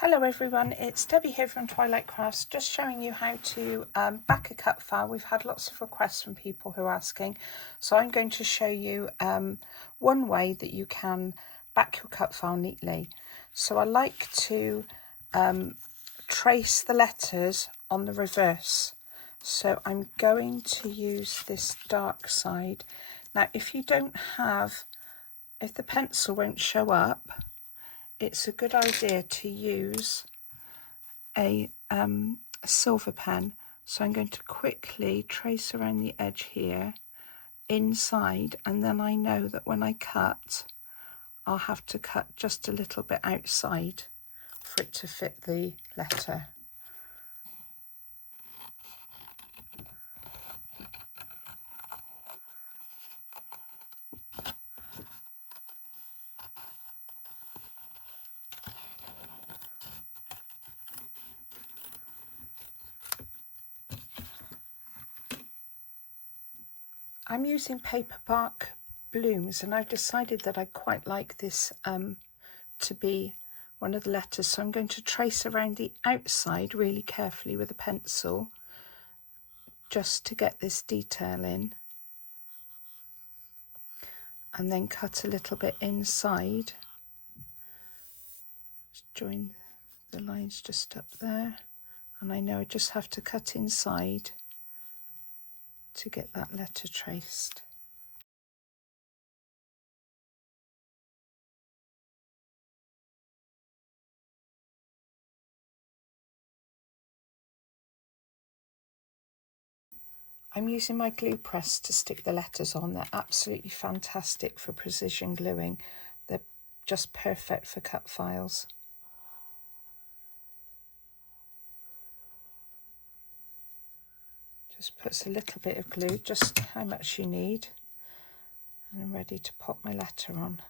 Hello everyone, it's Debbie here from Twilight Crafts, just showing you how to back a cut file. We've had lots of requests from people who are asking, so I'm going to show you one way that you can back your cut file neatly. So I like to trace the letters on the reverse. So I'm going to use this dark side. Now if the pencil won't show up, it's a good idea to use a silver pen. So I'm going to quickly trace around the edge here inside, and then I know that when I cut, I'll have to cut just a little bit outside for it to fit the letter. I'm using paperbark blooms, and I've decided that I quite like this to be one of the letters, so I'm going to trace around the outside really carefully with a pencil just to get this detail in, and then cut a little bit inside. Just join the lines just up there, and I know I just have to cut inside to get that letter traced. I'm using my glue press to stick the letters on. They're absolutely fantastic for precision gluing. They're just perfect for cut files. Just puts a little bit of glue, just how much you need, and I'm ready to pop my letter on.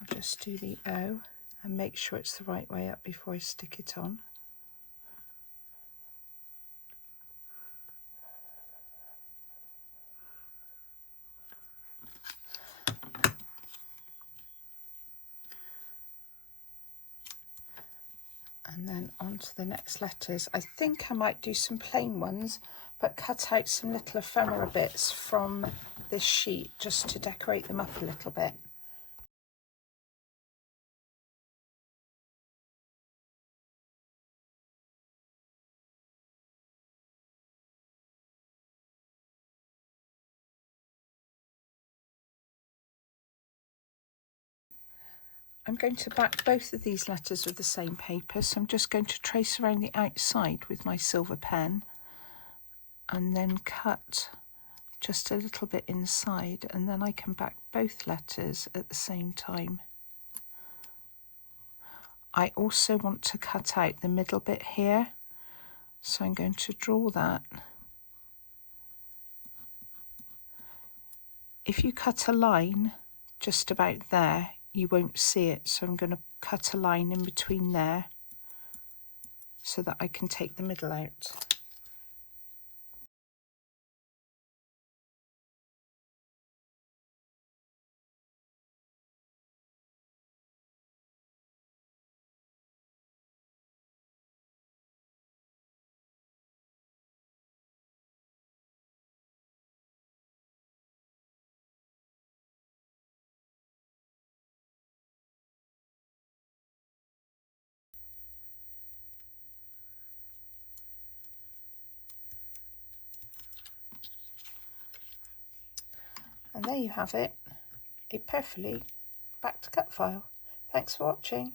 I'll just do the O and make sure it's the right way up before I stick it on. And then on to the next letters. I think I might do some plain ones, but cut out some little ephemera bits from this sheet just to decorate them up a little bit. I'm going to back both of these letters with the same paper, so I'm just going to trace around the outside with my silver pen and then cut just a little bit inside, and then I can back both letters at the same time. I also want to cut out the middle bit here, so I'm going to draw that. If you cut a line just about there, you won't see it, so I'm going to cut a line in between there so that I can take the middle out. And there you have it, a perfectly backed cut file. Thanks for watching.